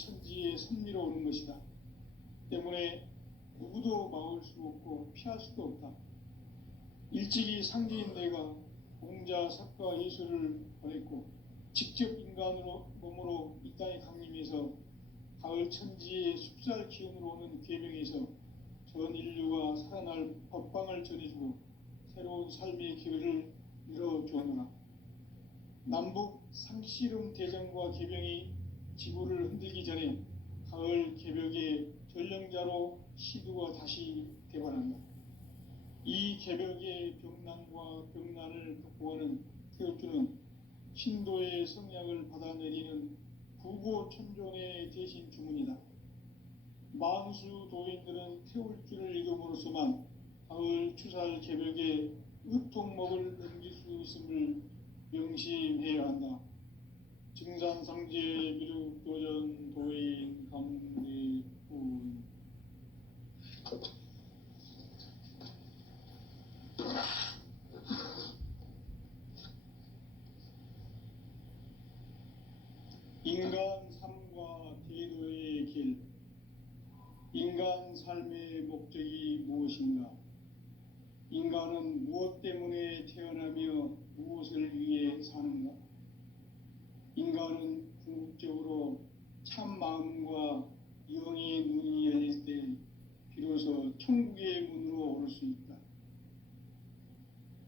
천지에 섭리로 오는 것이다. 때문에 누구도 막을 수 없고 피할 수도 없다. 일찍이 상제인 내가 공자, 석가, 예수를 보냈고 직접 인간으로 몸으로 이 땅에 강림해서 가을 천지의 숲살 기운으로 오는 계명에서 전 인류가 살아날 법방을 전해주고 새로운 삶의 기회를 열어주었노라. 남북 상씨름 대전과 계병이 지구를 흔들기 전에 가을 개벽의 전령자로 시두가 다시 대관한다. 이 개벽의 병난과 병난을 극복하는 태우주는 신도의 성약을 받아내리는 구고천종의 대신 주문이다. 만수 도인들은 태울주를 읽음으로써만 가을 추살 개벽의 의통목을 넘길 수 있음을 명심해야 한다. 증산상제 미륵도전 도인 강대훈. 인간 삶과 대도의 길. 인간 삶의 목적이 무엇인가? 인간은 무엇 때문에 태어나며 무엇을 위해 사는가? 인간은 궁극적으로 참 마음과 영의 눈이 열릴 때 비로소 천국의 문으로 오를 수 있다.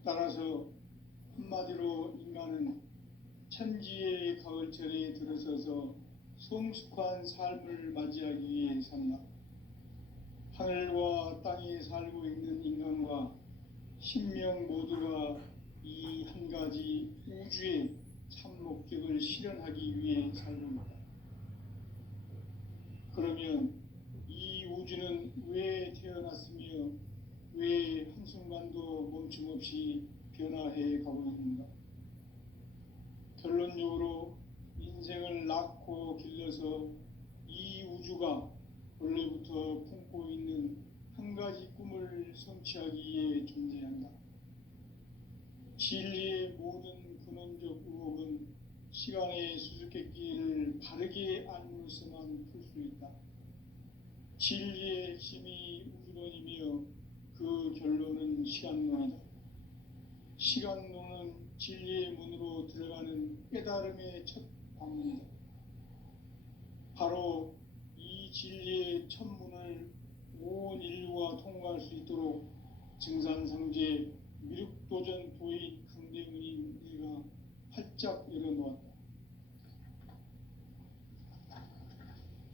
따라서 한마디로 인간은 천지의 가을철에 들어서서 성숙한 삶을 맞이하기 위해 산다. 하늘과 땅에 살고 있는 인간과 신명 모두가 이 한 가지 우주의 참 목적을 실현하기 위해 살고 있다. 그러면 이 우주는 왜 태어났으며 왜 한순간도 멈춤없이 변화해 가고 있는가? 결론적으로 인생을 낳고 길러서 이 우주가 원래부터 품고 있는 한 가지 꿈을 성취하기 위해 존재한다. 진리의 모든 근원적 의혹은 시간의 수수께끼를 바르게 알므로서만 풀 수 있다. 진리의 핵심이 우주론이며 그 결론은 시간론이다. 시간론은 진리의 문으로 들어가는 깨달음의 첫 방문이다. 바로 이 진리의 첫 문을 온 인류가 통과할 수 있도록 증산상제 미륵도전 도인 강대훈이 내가 활짝 열어놓았다.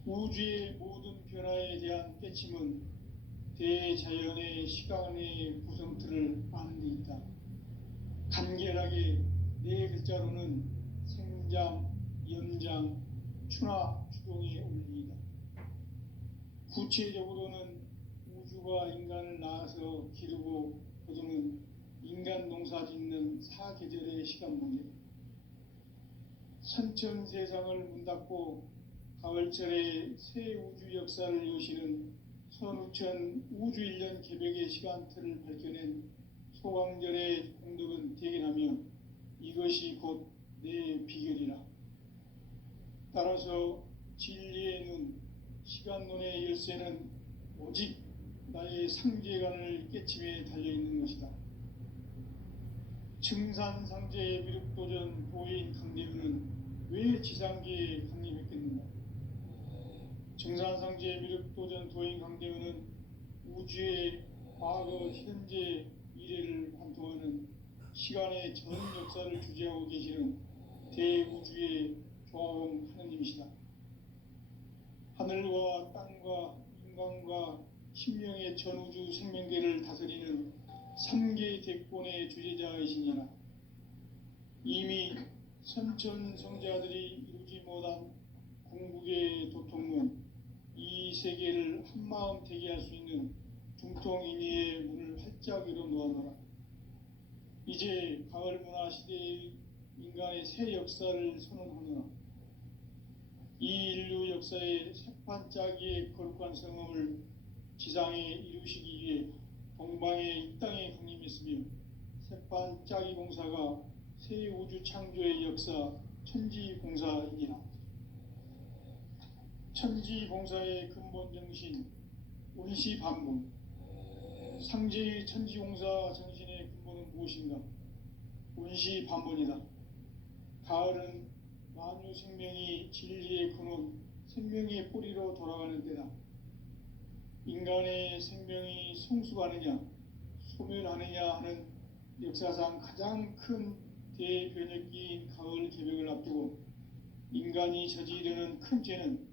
우주의 모든 변화에 대한 깨침은 대자연의 시간의 구성틀을 아는 데 있다. 간결하게 네 글자로는 생장, 연장, 추나 추동의 원리이다. 구체적으로는 우주가 인간을 낳아서 기르고 거두는 인간 농사 짓는 사계절의 시간문제, 선천 세상을 문 닫고 가을철에 새 우주 역사를 여시는 선우천 우주 1년 개벽의 시간틀을 밝혀낸 소강절의 공덕은 대견하며 이것이 곧 내 비결이라. 따라서 진리의 눈, 시간론의 열쇠는 오직 나의 상제관을 깨침에 달려있는 것이다. 증산상제의 미륵도전 도인 강대훈은 왜 지상계에 강림했겠는가? 증산상제의 미륵도전 도인 강대훈은 우주의 과거, 현재, 미래를 관통하는 시간의 전 역사를 주재하고 계시는 대우주의 조화원 하느님이시다. 하늘과 땅과 인간과 신명의 전우주 생명계를 다스리는 3개 대권의 주제자이시니라. 이미 선천성자들이 이루지 못한 궁극의 도통문, 이 세계를 한마음 되게 할 수 있는 중통인의의 문을 활짝 열어놓아노라. 이제 가을 문화 시대의 인간의 새 역사를 선언하노라. 이 인류 역사의 새판짜기의 거룩한 성음을 지상에 이루시기 위해 동방의 이 땅에 강림했으며 새판짜기 공사가 새 우주 창조의 역사 천지공사이니라. 천지봉사의 근본 정신, 원시반본. 상제의 천지봉사 정신의 근본은 무엇인가? 원시반본이다. 가을은 만유 생명이 진리의 근원, 생명의 뿌리로 돌아가는 때다. 인간의 생명이 성숙하느냐, 소멸하느냐 하는 역사상 가장 큰 대변혁기인 가을 개벽을 앞두고 인간이 저지르는 큰 죄는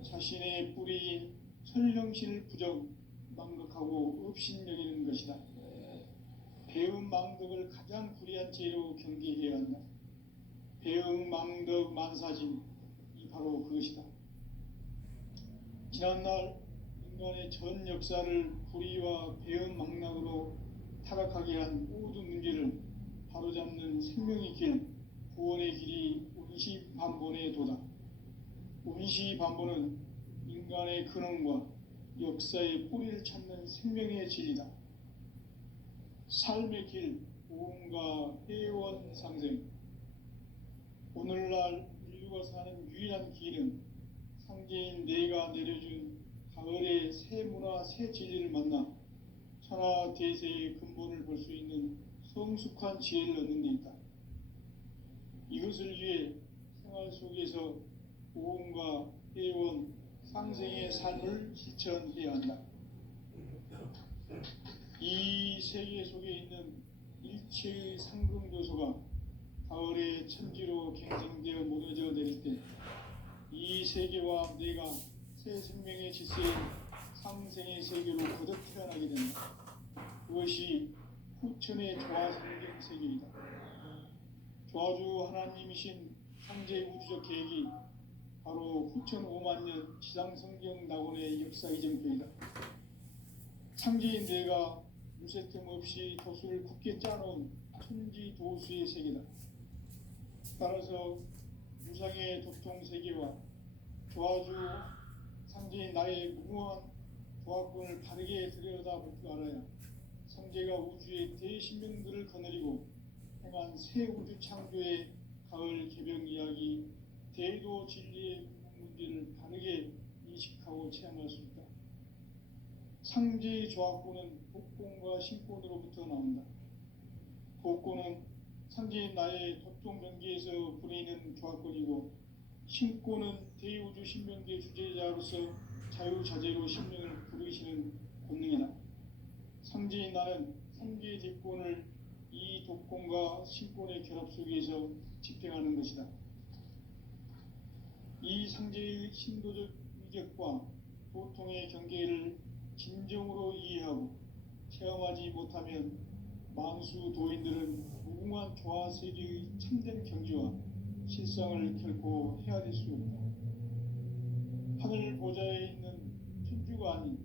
자신의 뿌리인 천령신을 부정, 망각하고 업신여기는 것이다. 배음 망덕을 가장 불의한 죄로 경계해야 한다. 배음 망덕 만사짐, 이 바로 그것이다. 지난날 인간의 전 역사를 불의와 배음 망락으로 타락하게 한 모든 문제를 바로잡는 생명의 길, 구원의 길이 원시반본의 도다. 원시반본은 인간의 근원과 역사의 뿌리를 찾는 생명의 진리다. 삶의 길, 보험과 회원 상생. 오늘날 인류가 사는 유일한 길은 상제인 내가 내려준 가을의 새 문화, 새 진리를 만나 천하 대세의 근본을 볼 수 있는 성숙한 지혜를 얻는 데 있다. 이것을 위해 생활 속에서 보험과 회원, 상생의 삶을 실천해야 한다. 이 세계 속에 있는 일체의 상금 요소가 가을의 천지로 갱생되어 무너져 내릴 때 이 세계와 내가 새 생명의 질서인 상생의 세계로 거듭 태어나게 된다. 그것이 후천의 조화성경 세계이다. 조화주 하나님이신 상제 우주적 계획이 바로 후천 5만 년 지상성경 낙원의 역사 이정표이다. 상제인 내가 무쇠 틈 없이 도수를 굳게 짜놓은 천지 도수의 세계다. 따라서 무상의 도통 세계와 조화주 상제인 나의 무궁한 조화권을 바르게 들여다볼 줄 알아야 상제가 우주의 대신명들을 거느리고 행한 새 우주 창조의 가을 개벽 이야기, 대도 진리의 문제를 바르게 인식하고 체험할 수 있다. 상제의 조화권은 복권과 신권으로부터 나온다. 복권은 상제인 나의 도통 경계에서 부리는 조화권이고, 신권은 대우주 신명계 주제자로서 자유자재로 신명을 부르시는 권능이다. 상제인 나는 상계의 대권을 이 독권과 신권의 결합 속에서 집행하는 것이다. 이 상제의 신도적 위격과 도통의 경계를 진정으로 이해하고 체험하지 못하면 만수 도인들은 무궁한 조화세계의 참된 경지와 실상을 결코 헤아릴 수 없다. 하늘 보좌에 있는 천주가 아닌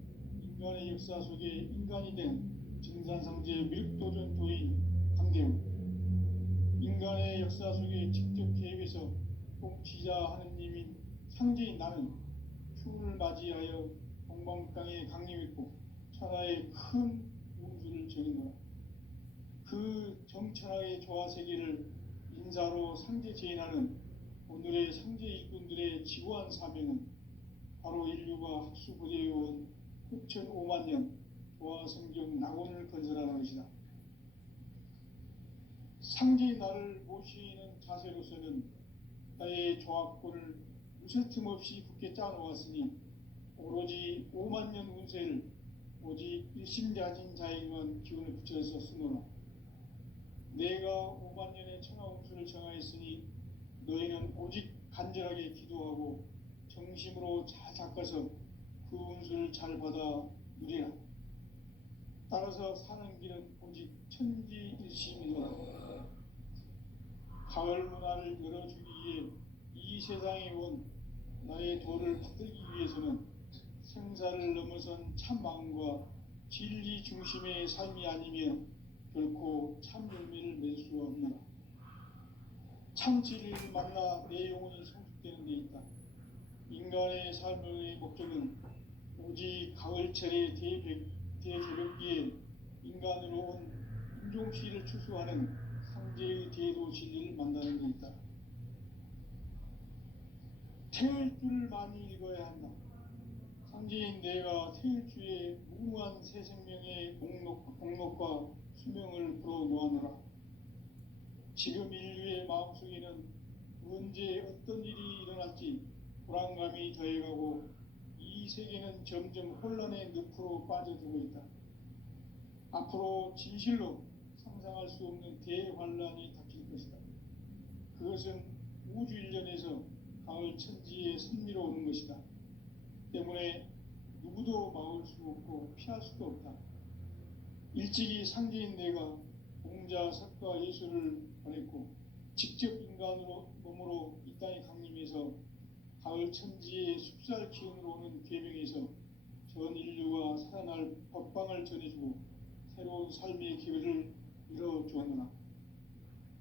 인간의 역사 속에 인간이 된 증산상제 밀도전 도인 강대우, 인간의 역사 속에 직접 개입해서 통치자 하느님인 상제인 나는 추운을 맞이하여 동방땅에 강림했고 천하의 큰 운수를 정인노라. 그 정천하의 조화세계를 인사로 상제 제인하는 오늘의 상제 일꾼들의 지고한 사명은 바로 인류가 학수고대해온 후천 5만 년 조화성경 낙원을 건설하는 것이다. 상제의 나를 모시는 자세로서는 나의 조화권을 무쇠 틈 없이 굳게 짜놓았으니 오로지 5만 년 운세를 오직 일심자진 자에게만 기운을 붙여서 쓰노라. 내가 5만 년의 천하 운수를 정하였으니 너희는 오직 간절하게 기도하고 정심으로 잘 닦아서 그 운수를 잘 받아 누리라. 따라서 사는 길은 오직 천지일심이노라. 가을 문화를 열어주기 위해 이 세상에 온 나의 도를 받들기 위해서는 생사를 넘어선 참 마음과 진리 중심의 삶이 아니면 결코 참 열매를 맺을 수 없노라. 참 진리를 만나 내 영혼이 성숙되는 데 있다. 인간의 삶의 목적은 오직 가을철의 대개벽기에 인간으로 온 인종시를 추수하는 상제의 대도 진리를 만나는 데 있다. 태일주를 많이 읽어야 한다. 상제인 내가 태일주의 무한 새 생명의 공력과 수명을 불어놓아노라. 지금 인류의 마음속에는 언제 어떤 일이 일어날지 불안감이 더해가고 이 세계는 점점 혼란의 늪으로 빠져들고 있다. 앞으로 진실로 상상할 수 없는 대환란이 닥칠 것이다. 그것은 우주 일련에서 가을 천지의 섭리로 오는 것이다. 때문에 누구도 막을 수 없고 피할 수도 없다. 일찍이 상제인 내가 공자, 석가, 예수를 보냈고 직접 인간으로 몸으로 이 땅에 강림해서 가을 천지의 숲살 기운으로 오는 계명에서 전 인류가 살아날 법방을 전해주고 새로운 삶의 기회를 열어주었노라.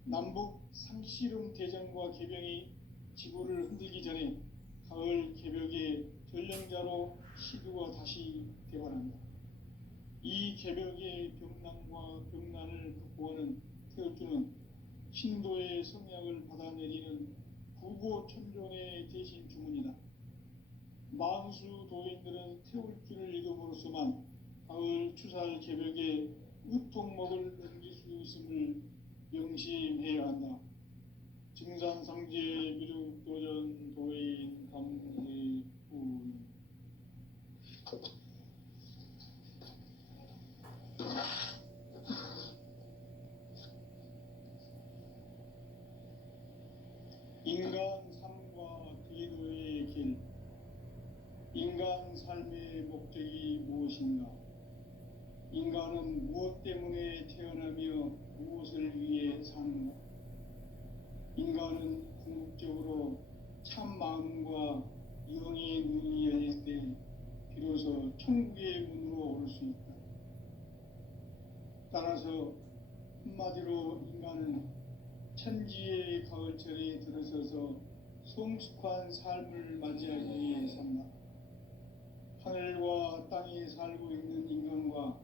남북 상씨름 대전과 개병이 지구를 흔들기 전에 가을 개벽의 전령자로 시두가 다시 대관한다. 이 개벽의 병난과 병난을 극복하는 태울주는 신도의 성약을 받아내리는 부고천존의 대신 주문이다. 만수 도인들은 태울주를 읽음으로써만 가을 추살 개벽의 으통목을 넘길 수 있음을 명심해야 한다. 증산상제 미륵도전 도인 감회부 인간 삶과 기도의 길. 인간 삶의 목적이 무엇인가? 인간은 무엇 때문에 태어나며 무엇을 위해 사는가? 인간은 궁극적으로 참 마음과 영의 눈이 열릴 때 비로소 천국의 문으로 오를 수 있다. 따라서 한마디로 인간은 천지의 가을철에 들어서서 성숙한 삶을 맞이하기 위해 산다. 하늘과 땅에 살고 있는 인간과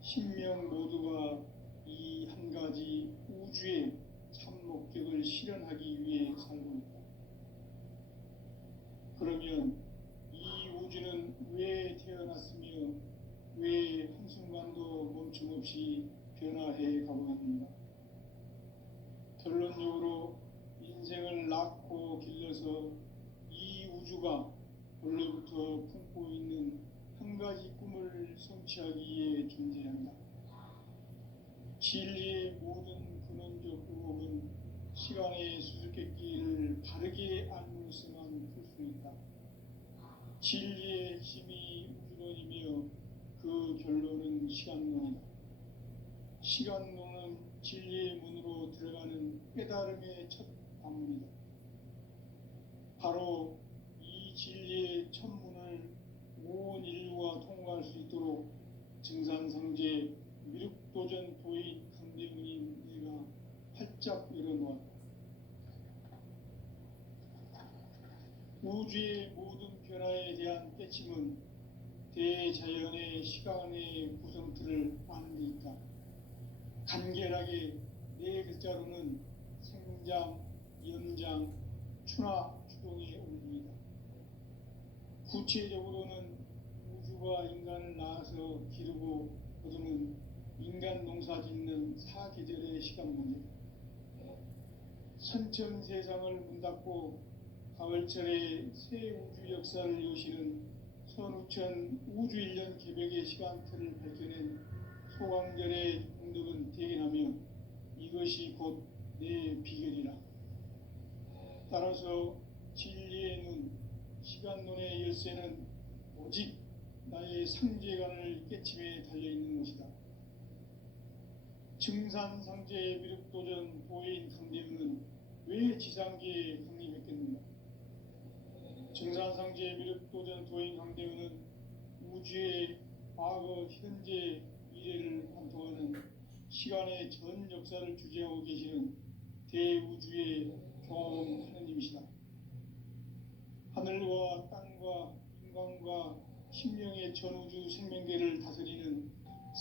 신명 모두가 이 한 가지 우주의 참 목적을 실현하기 위해 살고 있다. 그러면 이 우주는 왜 태어났으며 왜 한순간도 멈춤없이 변화해 가고 있는가? 결론적으로 인생을 낳고 길러서 이 우주가 원래부터 품고 있는 한 가지 꿈을 성취하기 위해 존재한다. 진리의 모든 근원적 의혹은 시간의 수수께끼를 바르게 알므로서만 풀 수 있다. 진리의 핵심이 우주론이며 그 결론은 시간론이다. 시간론은 진리의 문으로 들어가는 깨달음의 첫 관문이다. 바로 이 진리의 첫 문을 온 인류가 통과할 수 있도록 증산상제 미륵도전 도인 강대문인 내가 활짝 열어놓았다. 우주의 모든 변화에 대한 깨침은 대자연의 시간의 구성틀을 아는 데 있다. 간결하게 네 글자로는 생장, 연장, 추나 추동의 원리이다. 구체적으로는 우주가 인간을 낳아서 기르고 거두는 인간 농사 짓는 사계절의 시간 문제. 선천 세상을 문 닫고 가을철에 새 우주 역사를 여시는 선우천 우주일년 개벽의 시간틀을 밝혀낸 소강절의 공덕은 대견하며 이것이 곧 내 비결이라. 따라서 진리의 눈, 시간론의 열쇠는 오직 나의 상제관을 깨침에 달려있는 것이다. 증산상제 미륵도전 도인 강대문은 왜 지상계에 강림했겠는가? 증산상제 미륵도전 도인 강대문은 우주의 과거, 현재, 미래를 관통하는 시간의 전 역사를 주재하고 계시는 대우주의 종 하느님이시다. 하늘과 땅과 인간과 신명의 전우주 생명계를 다스리는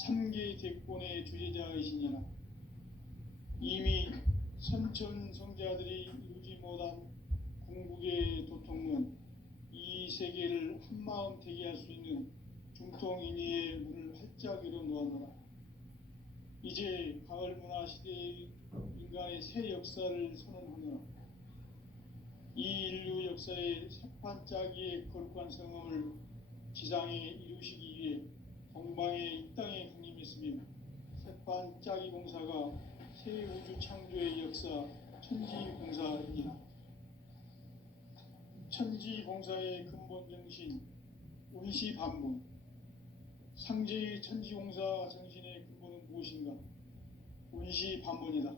3개 대권의 주제자이시니라. 이미 선천 성자들이 이루지 못한 궁극의 도통은 이 세계를 한마음 되게 할 수 있는 중통인의의 문을 활짝 열어 놓았노라. 이제 가을 문화 시대의 인간의 새 역사를 선언하노라. 이 인류 역사의 새판짜기의 거룩한 성음을 지상에 이루시기 위해 동방의 이 땅에 강림했으며 새판짜기 공사가 새 우주 창조의 역사 천지공사이니라. 천지공사의 근본 정신 운시반본. 상제의 천지공사 정신의 근본은 무엇인가? 운시반본이다.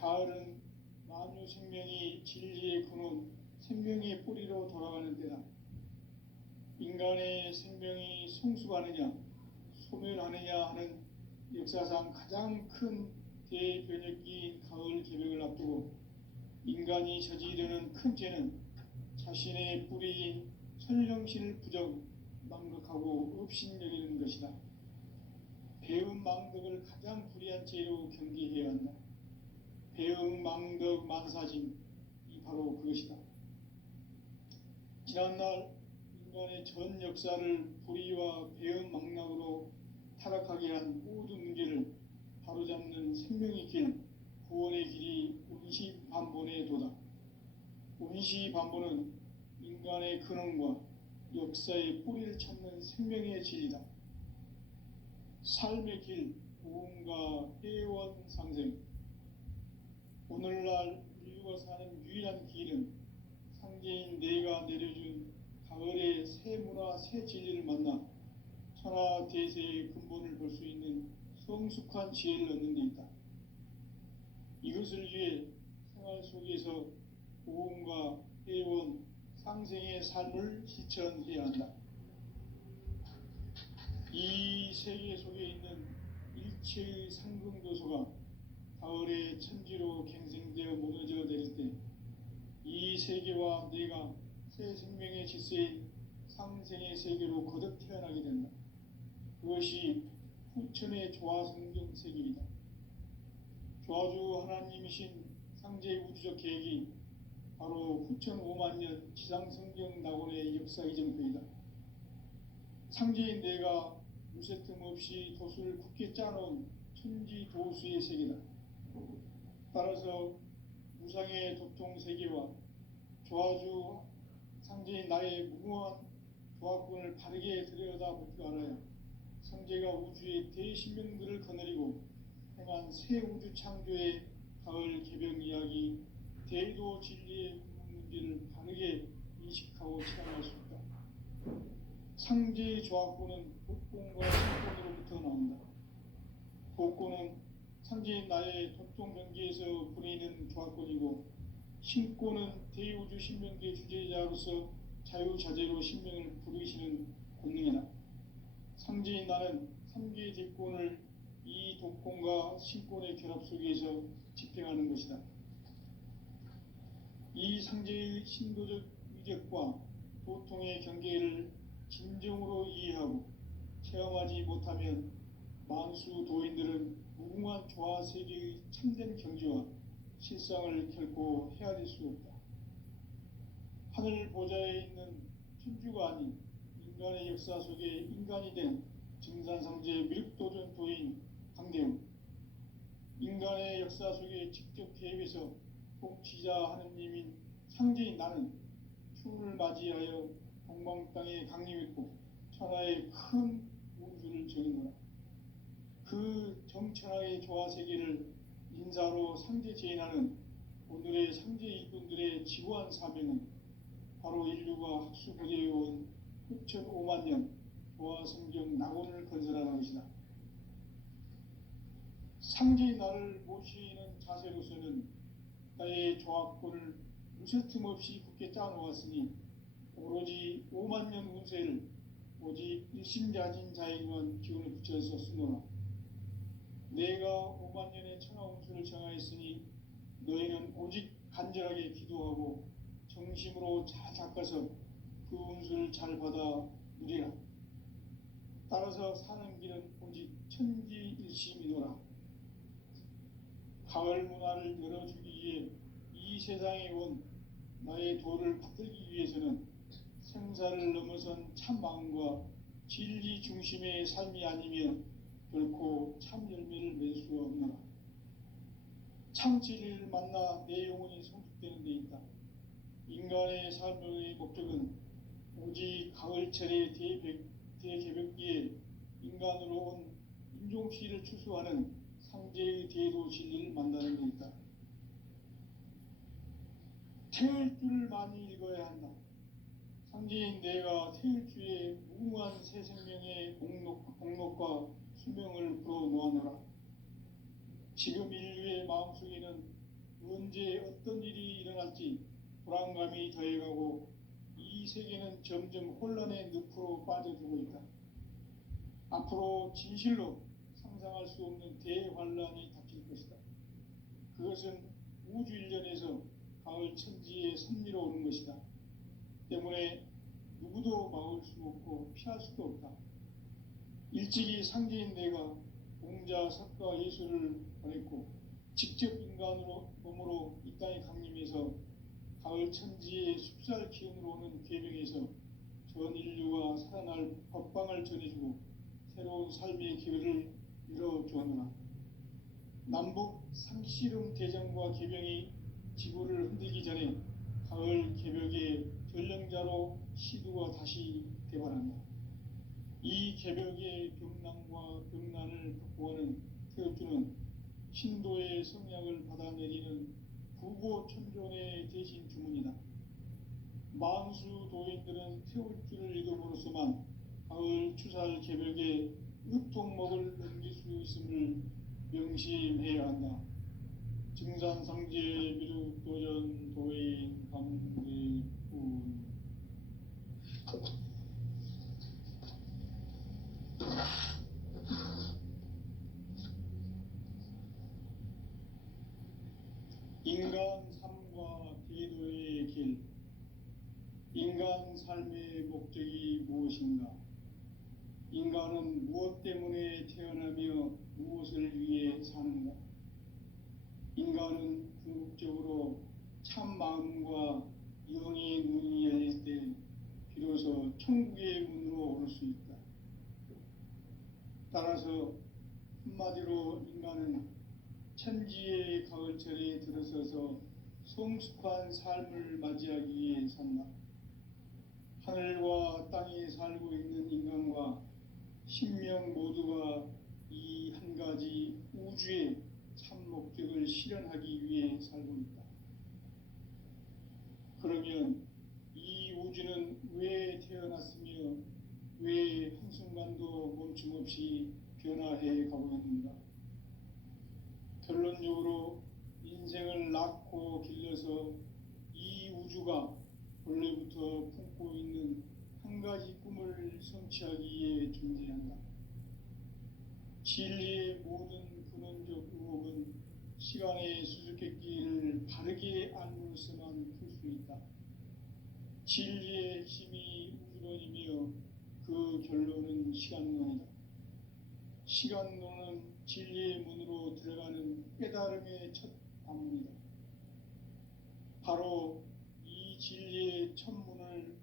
가을은 만유 생명이 진리의 근원, 생명의 뿌리로 돌아가는 때다. 인간의 생명이 성숙하느냐, 소멸하느냐 하는 역사상 가장 큰 대변혁기인 가을 개벽을 앞두고 인간이 저지르는 큰 죄는 자신의 뿌리인 선령신을 부정, 망극하고 업신여기는 것이다. 배움 망덕을 가장 불의한 죄로 경계해야 한다. 배움 망덕 만사짐이 바로 그것이다. 지난날 인간의 전 역사를 불의와 배움 망락으로 타락하게 한 모든 문제를 바로잡는 생명의 길, 구원의 길이 운시반본의 도다. 운시반본은 인간의 근원과 역사의 뿌리를 찾는 생명의 진리다. 삶의 길, 보험과 회원 상생. 오늘날 인류가 사는 유일한 길은 상제인 내가 내려준 가을의 새 문화, 새 진리를 만나 천하 대세의 근본을 볼 수 있는 성숙한 지혜를 얻는 데 있다. 이것을 위해 생활 속에서 보험과 회원, 상생의 삶을 실천해야 한다. 이 세계 속에 있는 일체의 상승교소가 가을의 천지로 갱생되어 무너져 내릴 때 이 세계와 내가 새 생명의 질서인 상생의 세계로 거듭 태어나게 된다. 그것이 후천의 조화성경 세계이다. 조화주 하나님이신 상제의 우주적 계획이 바로 후천 5만 년 지상성경 낙원의 역사 이정표이다. 상제인 내가 무쇠 틈 없이 도수를 굳게 짜놓은 천지 도수의 세계다. 따라서 무상의 도통 세계와 조화주 상제인 나의 무궁한 조화권을 바르게 들여다볼 줄 알아야 상제가 우주의 대신명들을 거느리고 행한 새 우주 창조의 가을 개벽 이야기, 대도 진리의 문제를 바르게 인식하고 실행할 수 있다. 상제의 조화권은 복권과 신권으로부터 나온다. 복권은 상제인 나의 도통 경계에서 부리는 조화권이고, 신권은 대우주 신명계 주제자로서 자유자재로 신명을 부르시는 권능이다. 상제인 나는 3개의 대권을 이 도권과 신권의 결합 속에서 집행하는 것이다. 이 상제의 신도적 위격과 도통의 경계를 진정으로 이해하고 체험하지 못하면 만수 도인들은 무궁한 조화 세계의 참된 경지와 실상을 결코 헤아릴 수 없다. 하늘 보좌에 있는 천주가 아닌 인간의 역사 속에 인간이 된 증산상제 밀도전 도인 강대웅, 인간의 역사 속에 직접 개입해서 통치자 하느님인 상제인 나는 추운을 맞이하여 동방 땅에 강림했고 천하의 큰 우주를 정의노라. 그 정천하의 조화 세계를 인사로 상제 제인하는 오늘의 상제 일꾼들의 지구한 사명은 바로 인류가 학수고대해온 6,5만 년 조화 성경 낙원을 건설하는 것이다. 상제의 나를 모시는 자세로서는 나의 조화권을 무쇠 틈 없이 굳게 짜놓았으니 오로지 5만 년 운세를 오직 일심자진 자에게만 기운을 붙여서 쓰노라. 내가 5만 년의 천하 운수를 정하였으니 너희는 오직 간절하게 기도하고 정심으로 잘 닦아서 그 운수를 잘 받아 누리라. 따라서 사는 길은 오직 천지일심이노라. 가을 문화를 열어주기 위해 이 세상에 온 나의 도를 받들기 위해서는 생사를 넘어선 참 마음과 진리 중심의 삶이 아니면 결코 참 열매를 맺을 수 없노라. 참 진리를 만나 내 영혼이 성숙되는 데 있다. 인간의 삶의 목적은 오직 가을철의 대개벽기에 인간으로 온 인종시를 추수하는 상제의 대도 진리를 만나는 데 있다. 태을 줄을 많이 읽어야 한다. 상제인 내가 태일주의 무궁한 새 생명의 공록과 수명을 불어놓아노라. 지금 인류의 마음속에는 언제 어떤 일이 일어날지 불안감이 더해가고 이 세계는 점점 혼란의 늪으로 빠져들고 있다. 앞으로 진실로 상상할 수 없는 대환란이 닥칠 것이다. 그것은 우주 일련에서 가을 천지의 섭리로 오는 것이다. 때문에 누구도 막을 수 없고 피할 수도 없다. 일찍이 상제인 내가 공자, 석가, 예수를 보냈고 직접 인간으로 몸으로 이 땅에 강림해서 가을 천지의 숲살 기운으로 오는 계명에서 전 인류가 살아날 법방을 전해주고 새로운 삶의 기회를 열어주었노라. 남북 상씨름 대전과 계명이 지구를 흔들기 전에 가을 개벽의 전령자로 시두가 다시 대발한다. 이 개벽의 병난과 병난을 극복하는 태엽주는 신도의 성약을 받아내리는 부고천존의 대신 주문이다. 만수 도인들은 태엽주를 읽음으로써만 가을 추살 개벽의 으통목을 넘길 수 있음을 명심해야 한다. 증산상제 미륵도전 도인 강대군. 인간 삶과 대도의 길. 인간 삶의 목적이 무엇인가? 인간은 무엇 때문에 태어나며 무엇을 위해 사는가? 인간은 궁극적으로 참 마음과 영의 눈이 열릴 때 비로소 천국의 문으로 오를 수 있다. 따라서 한마디로 인간은 천지의 가을철에 들어서서 성숙한 삶을 맞이하기 위해 산다. 하늘과 땅에 살고 있는 인간과 신명 모두가 이 한 가지 우주의 참 목적을 실현하기 위해 살고 있다. 그러면 이 우주는 왜 태어났으며 왜 한순간도 멈춤없이 변화해 가고 있는가? 결론적으로 인생을 낳고 길러서 이 우주가 원래부터 품고 있는 한 가지 꿈을 성취하기 위해 존재한다. 진리의 모든 근원적 의혹은 시간의 수수께끼를 바르게 알므로서만 풀 수 있다. 진리의 핵심이 우주론이며 그 결론은 시간론이다. 시간론은 진리의 문으로 들어가는 깨달음의 첫 방문이다. 바로 이 진리의 첫 문을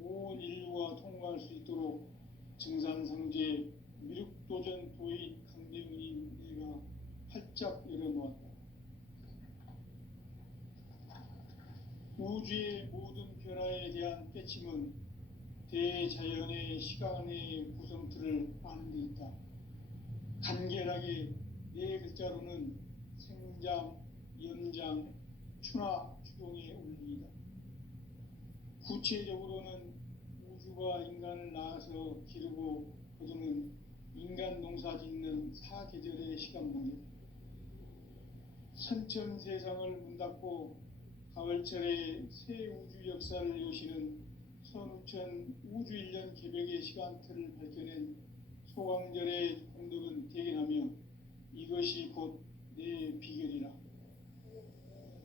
온 인류가 통과할 수 있도록 증산상제 미륵도전 도인 강대훈이 내가 활짝 열어놓았다. 우주의 모든 변화에 대한 깨침은 대자연의 시간의 구성틀을 아는 데 있다. 간결하게 네 글자로는 생장, 연장, 추나 추동의 원리이다. 구체적으로는 우주가 인간을 낳아서 기르고 거두는 인간 농사 짓는 사계절의 시간문이다. 선천 세상을 문 닫고 가을철에 새 우주 역사를 여시는 선우천 우주일년 개벽의 시간틀을 밝혀낸 소강절의 공덕은 대견하며 이것이 곧 내 비결이라.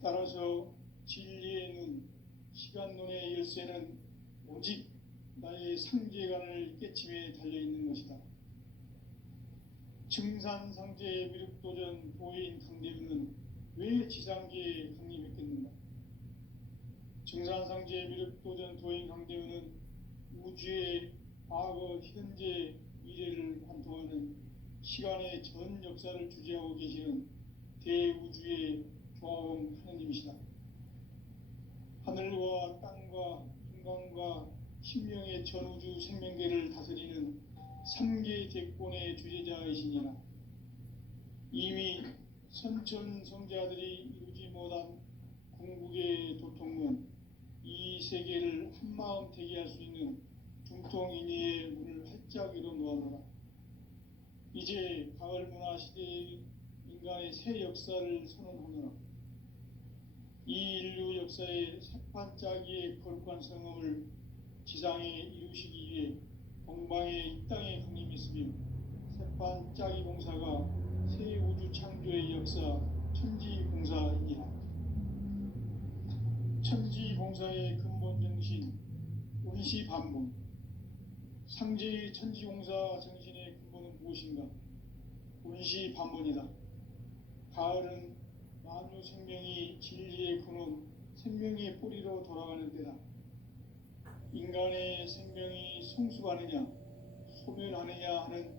따라서 진리의 눈, 시간론의 열쇠는 오직 나의 상제관을 깨침에 달려있는 것이다. 증산상제 미륵도전 도인 강대군은 왜 지상계에 강림했겠는가? 증산상제 미륵도전 도인 강대우는 우주의 과거, 현재, 미래를 관통하는 시간의 전 역사를 주재하고 계시는 대우주의 조화원 하느님이시다. 하늘과 땅과 인간과 신명의 전우주 생명계를 다스리는 삼계 대권의 주재자이시니라. 이미 선천성자들이 이루지 못한 궁극의 도통문, 이 세계를 한마음 대기할 수 있는 중통인의의 문을 활짝 열어 놓아노라. 이제 가을 문화 시대의 인간의 새 역사를 선언하노라. 이 인류 역사의 새반짝이의 거룩한 성음을 지상에 이루시기 위해 동방의 이 땅에 강림했으며 새반짝이 공사가 새 우주 창조의 역사 천지공사이니라. 천지공사의 근본 정신 원시반본. 상제의 천지공사 정신의 근본은 무엇인가? 원시반본이다. 가을은 만유 생명이 진리의 근원, 생명의 뿌리로 돌아가는 때다. 인간의 생명이 성숙하느냐, 소멸하느냐 하는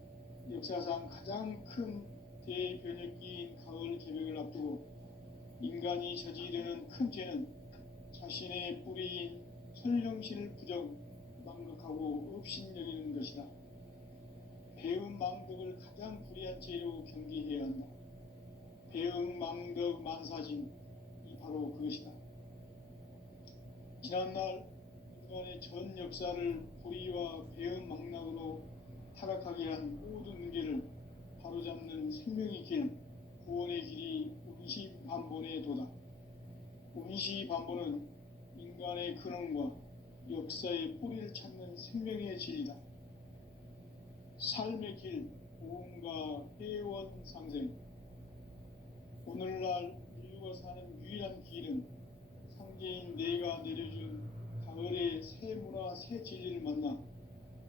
역사상 가장 큰 대변혁기인 가을 개벽을 앞두고 인간이 저지르는 큰 죄는 자신의 뿌리인 설령신을 부정, 망각하고 업신여기는 것이다. 배음 망덕을 가장 불의한 죄로 경계해야 한다. 배음 망덕 만사진, 이 바로 그것이다. 지난날 인간의 전 역사를 불의와 배음 망락으로 타락하게 한 모든 문제를 바로잡는 생명의 길, 구원의 길이 원시반본의 도다. 원시반본은 인간의 근원과 역사의 뿌리를 찾는 생명의 진리다. 삶의 길, 고음과 회원 상생. 오늘날 인류가 사는 유일한 길은 상제인 내가 내려준 가을의 새 문화, 새 진리를 만나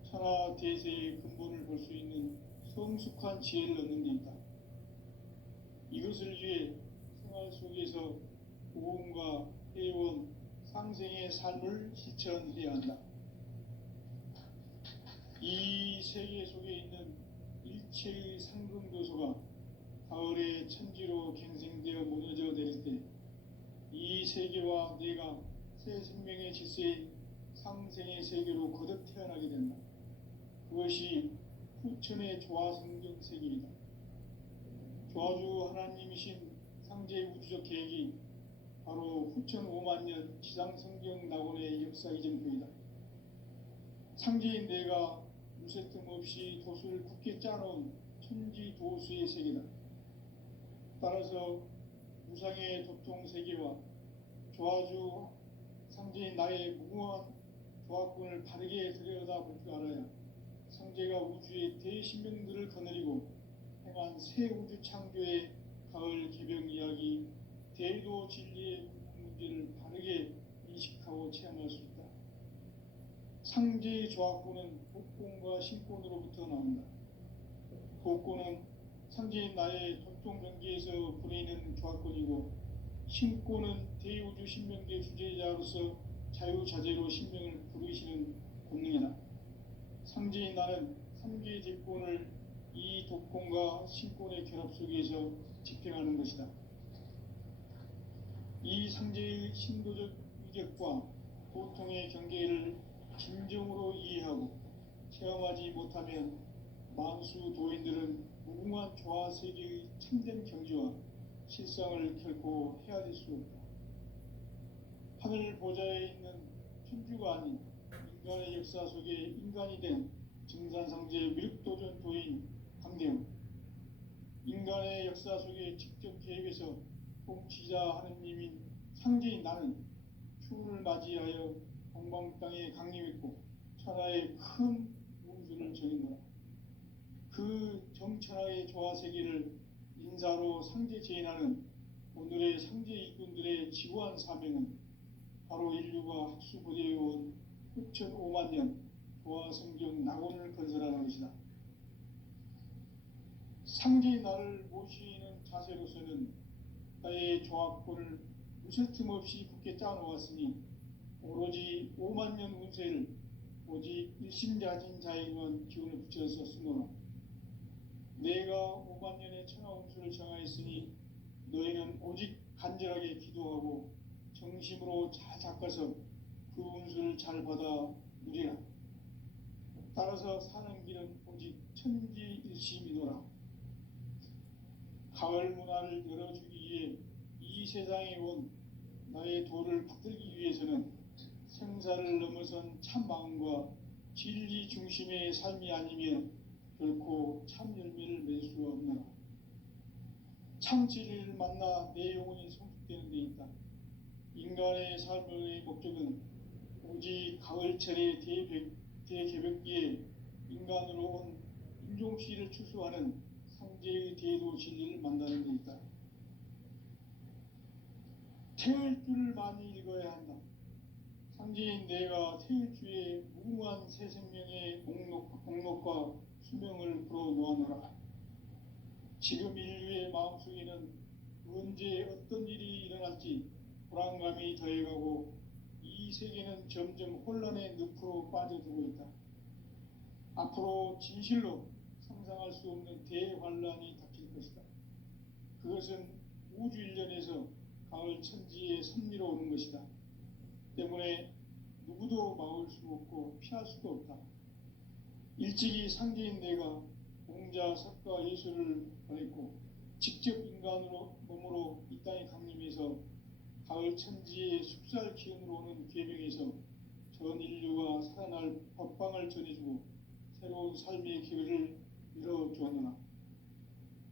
천하 대세의 근본을 볼 수 있는 성숙한 지혜를 얻는 데 있다. 이것을 위해 생활 속에서 고음과 회원, 상생의 삶을 실천해야 한다. 이 세계 속에 있는 일체의 상금교소가 가을의 천지로 갱생되어 무너져 내릴 때 이 세계와 내가 새 생명의 질서인 상생의 세계로 거듭 태어나게 된다. 그것이 후천의 조화성경 세계이다. 조화주 하나님이신 상제의 우주적 계획이 바로 후천 5만 년 지상성경 낙원의 역사 이전표이다. 상제인 내가 무쇠 틈 없이 도수를 굳게 짜놓은 천지 도수의 세계다. 따라서 무상의 도통 세계와 조화주 상제인 나의 무궁한 조화권을 바르게 들여다볼 줄 알아야 상제가 우주의 대신명들을 거느리고 행한 새 우주 창조의 가을 개벽 이야기, 대도 진리의 문제를 바르게 인식하고 체험할 수 있다. 상제의 조화권은 복권과 신권으로부터 나온다. 복권은 상제인 나의 도통 경계에서 부리는 조화권이고, 신권은 대우주 신명계 주제자로서 자유자재로 신명을 부르시는 권능이다. 상제인 나는 삼계의 대권을 이 독권과 신권의 결합 속에서 집행하는 것이다. 이 상제의 신도적 위격과 도통의 경계를 진정으로 이해하고 체험하지 못하면 만수 도인들은 무궁한 조화 세계의 참된 경지와 실상을 결코 헤아릴 수 없다. 하늘 보좌에 있는 천주가 아닌 인간의 역사 속에 인간이 된 증산상제 미륵도전 도인 강대우, 인간의 역사 속에 직접 개입해서 통치자 하느님인 상제인 나는 추운을 맞이하여 동방 땅에 강림했고 천하의 큰 운수를 정했노라. 그 정천하의 조화 세계를 인사로 상제 제인하는 오늘의 상제 일꾼들의 지구한 사명은 바로 인류가 학수부대해온 후천 5만 년 조화 성경 낙원을 건설하는 것이다. 상제의 나를 모시는 자세로서는 나의 조화권을 무쇠틈 없이 굳게 짜놓았으니 오로지 5만 년 운세를 오직 일심자진 자에게만 기운을 붙여서 쓰노라. 내가 5만 년의 천하 운수를 정하였으니 너희는 오직 간절하게 기도하고 정심으로 잘 닦아서 그 운수를 잘 받아 누리라. 따라서 사는 길은 오직 천지일심이노라. 가을 문화를 열어주기 위해 이 세상에 온 나의 도를 붙들기 위해서는 생사를 넘어선 참 마음과 진리 중심의 삶이 아니면 결코 참 열매를 맺을 수 없노라. 참 진리를 만나 내 영혼이 성숙되는 데 있다. 인간의 삶의 목적은 오직 가을철의 대개벽기에 인간으로 온 인종시를 추수하는 상제의 대도 진리를 만나는 데 있다. 태일주를 많이 읽어야 한다. 상제인 내가 태일주의 무궁한 새 생명의 목록과 수명을 풀어놓아노라. 지금 인류의 마음속에는 언제 어떤 일이 일어날지 불안감이 더해가고 이 세계는 점점 혼란의 늪으로 빠져들고 있다. 앞으로 진실로 상상할 수 없는 대환란이 닥칠 것이다. 그것은 우주 일련에서 가을 천지의 섭리로 오는 것이다. 때문에 누구도 막을 수 없고 피할 수도 없다. 일찍이 상제인 내가 공자, 석가, 예수를 보냈고 직접 인간으로 몸으로 이 땅에 강림해서 가을 천지의 숙살 기운으로 오는 계명에서 전 인류가 살아날 법방을 전해주고 새로운 삶의 기회를 열어주었노라.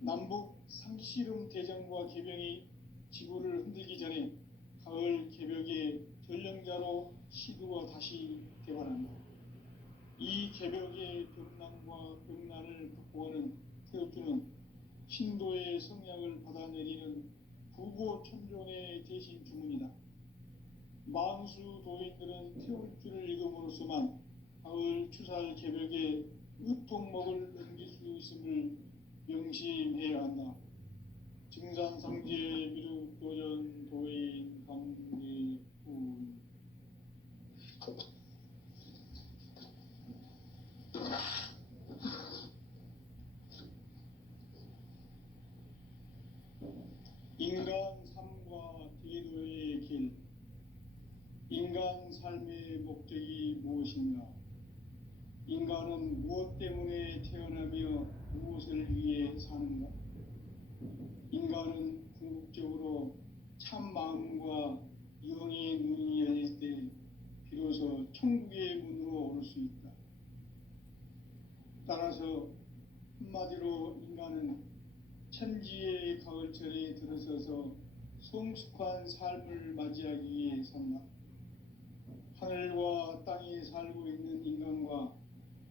남북 상씨름 대전과 계병이 지구를 흔들기 전에 가을 개벽의 전령자로 시두가 다시 개발한다. 이 개벽의 벽난과 벽난을 극복하는 태엽주는 신도의 성약을 받아내리는 부고천존의 대신 주문이다. 만수 도인들은 태엽주를 읽음으로써만 가을 추살 개벽의 의통목을 넘길 수 있음을 명심해야 한다. 증산상제 미륵도전 도인 강대훈. 인간 삶과 대도의 길. 인간 삶의 목적이 무엇인가? 인간은 무엇 때문에 태어나며 무엇을 위해 사는가? 인간은 궁극적으로 참 마음과 영의 눈이 열릴 때 비로소 천국의 문으로 올 수 있다. 따라서 한마디로 인간은 천지의 가을철에 들어서서 성숙한 삶을 맞이하기 위해 산다. 하늘과 땅에 살고 있는 인간과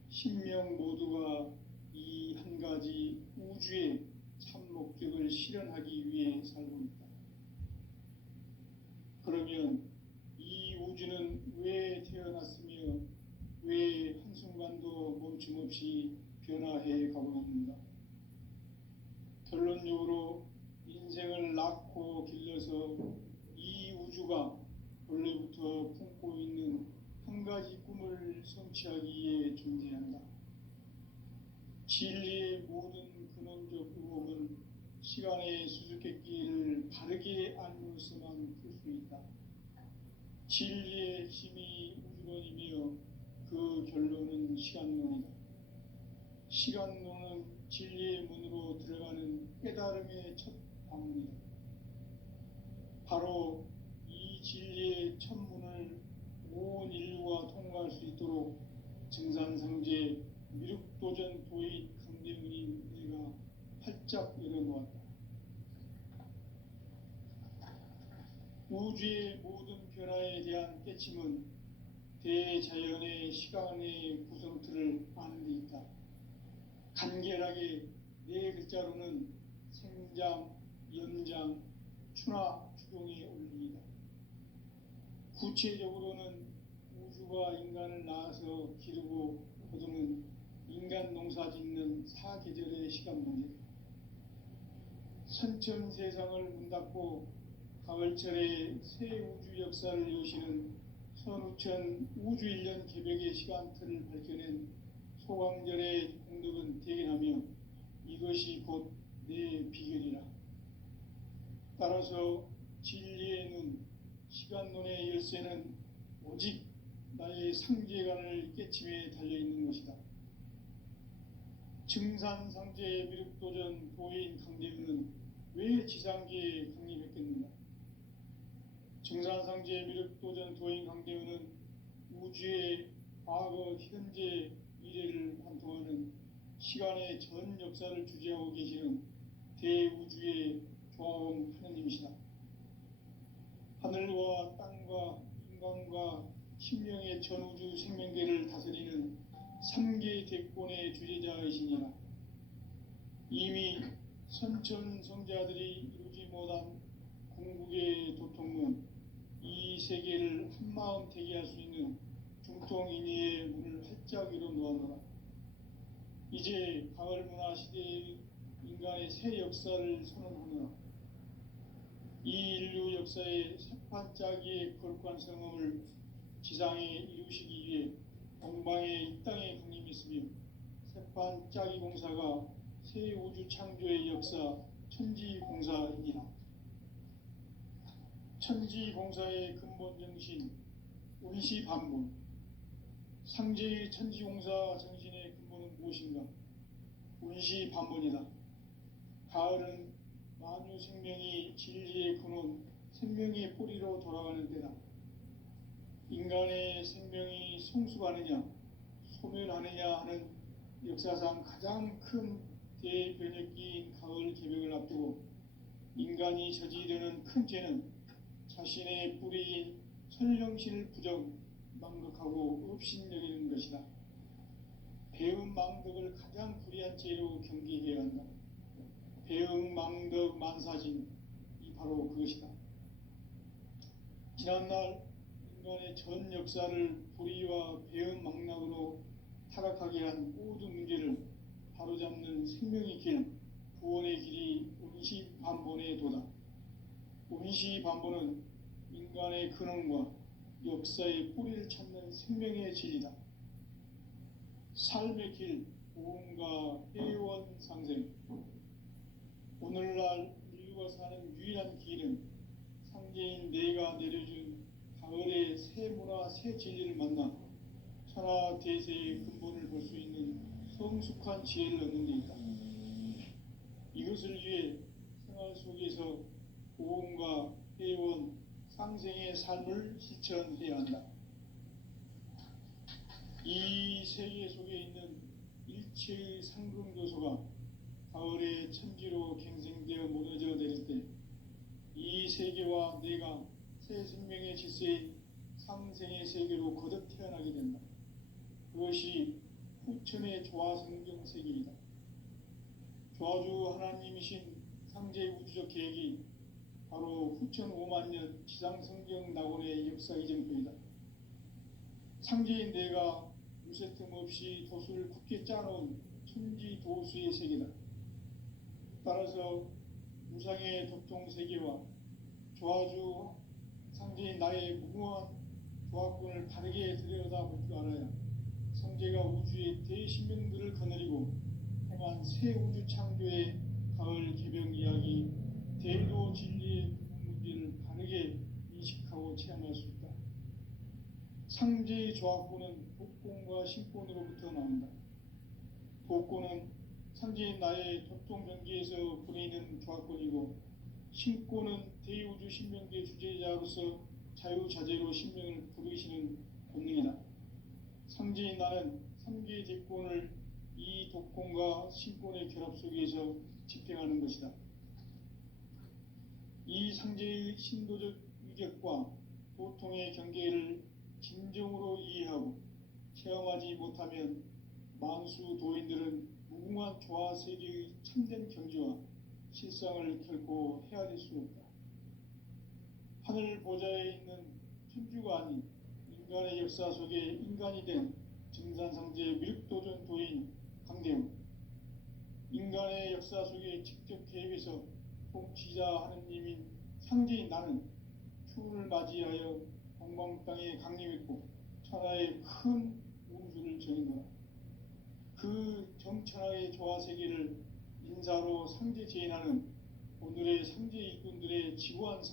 신명 모두가 이 한 가지 우주의 참 목적을 실현하기 위해 살고 있다. 그러면 이 우주는 왜 태어났으며 왜 한순간도 멈춤없이 변화해 가고 있는가? 결론적으로 인생을 낳고 길러서 이 우주가 원래부터 품고 있는 한 가지 꿈을 성취하기 위해 존재한다. 진리의 모든 근원적 의혹은 시간의 수수께끼를 바르게 알므로서만 풀 수 있다. 진리의 힘이 우주론이며 그 결론은 시간론이다. 시간론은 진리의 문으로 들어가는 깨달음의 첫 방문이다. 바로 이 진리의 첫 문을 온 인류가 통과할 수 있도록 증산상제 미륵도전 도인 강대문인 내가 활짝 열어놓았다. 우주의 모든 변화에 대한 깨침은 대자연의 시간의 구성틀을 아는 데 있다. 간결하게 네 글자로는 생장, 연장, 추나 추동의 원리이다. 구체적으로는 우주가 인간을 낳아서 기르고 거두는 인간 농사 짓는 사계절의 시간 문제다. 선천 세상을 문 닫고 가을철에 새 우주 역사를 여시는 선우천 우주일년 개벽의 시간틀을 밝혀낸 소강절의 공덕은 대견하며 이것이 곧 내 비결이라. 따라서 진리의 눈, 시간론의 열쇠는 오직 나의 상제관을 깨침에 달려있는 것이다. 증산상제의 미륵도전 도인 강대우는 왜 지상계에 강림했겠는가? 증산상제의 미륵도전 도인 강대우는 우주의 과거, 현재, 미래를 관통하는 시간의 전 역사를 주재하고 계시는 대우주의 조화원 하느님이시다. 하늘과 땅과 인간과 신명의 전우주 생명계를 다스리는 3계 대권의 주제자이시니라. 이미 선천성자들이 이루지 못한 궁극의 도통문, 이 세계를 한마음 되게 할 수 있는 중통인의의 문을 활짝 열어 놓아노라. 이제 가을 문화 시대의 인간의 새 역사를 선언하노라. 이 인류 역사의 새판짜기의 거룩한 성험을 지상에 이루시기 위해 동방의 이 땅에 강림했으며 새판짜기 공사가 새 우주 창조의 역사 천지공사이니라. 천지공사의 근본 정신 운시반본. 상제의 천지공사 정신의 근본은 무엇인가? 운시반본이다. 가을은 만유 생명이 진리의 근원, 생명의 뿌리로 돌아가는 때다. 인간의 생명이 성숙하느냐, 소멸하느냐 하는 역사상 가장 큰 대변혁기인 가을 개벽을 앞두고 인간이 저지르는 큰 죄는 자신의 뿌리인 선령신을 부정, 망극하고 업신여기는 것이다. 배음 망덕을 가장 불의한 죄로 경계해야 한다. 배음 망덕 만사진, 이 바로 그것이다. 지난날 인간의 전 역사를 불의와 배음 망락으로 타락하게 한 모든 문제를 바로잡는 생명의 길, 구원의 길이 운시반본의 도다. 운시반본은 인간의 근원과 역사의 뿌리를 찾는 생명의 진리다. 삶의 길, 보험과 회원 상생. 오늘날 인류가 사는 유일한 길은 상제인 내가 내려준 가을의 새 문화, 새 진리를 만나 천하 대세의 근본을 볼 수 있는 성숙한 지혜를 얻는 데 있다. 이것을 위해 생활 속에서 보험과 회원, 상생의 삶을 실천해야 한다. 이 세계 속에 있는 일체의 상금교소가 가을의 천지로 갱생되어 무너져 내릴 때 이 세계와 내가 새 생명의 질서인 상생의 세계로 거듭 태어나게 된다. 그것이 후천의 조화성경 세계이다. 조화주 하나님이신 상제의 우주적 계획이 바로 후천 5만년 지상성경 낙원의 역사 이정표이다. 상제인 내가 무쇠 틈 없이 도수를 굳게 짜놓은 천지도수의 세계다. 따라서 무상의 도통세계와 조화주 상제인 나의 무궁한 조화권을 바르게 들여다볼 줄 알아야 상제가 우주의 대신명들을 거느리고 행한 새 우주 창조의 가을 개벽 이야기, 대도 진리의 문제를 바르게 인식하고 체험할 수 있다. 상제의 조화권은 복권과 신권으로부터 나온다. 복권은 상제인 나의 도통 경계에서 보내는 조화권이고, 신권은 대우주 신명계 주제자로서 자유자재로 신명을 부르시는 본능이다. 상제인 나는 3계 대권을 이 독권과 신권의 결합 속에서 집행하는 것이다. 이 상제의 신도적 위격과 도통의 경계를 진정으로 이해하고 체험하지 못하면 만수 도인들은 무궁한 조화 세계의 참된 경지와 실상을 결코 헤아릴 수 없다. 하늘 보좌에 있는 천주가 아닌 인간의 역사 속에 인간이 된 증산상제 미륵도전 도인 강대우. 인간의 역사 속에 직접 개입해서 통치자 하느님인 상제인 나는 추운을 맞이하여 동방 땅에 강림했고 천하의 큰 운수를 정인노라. 그 정천하의 조화 세계를 인사로 상제 제인하는 오늘의 상제 일꾼들의 지구한 삶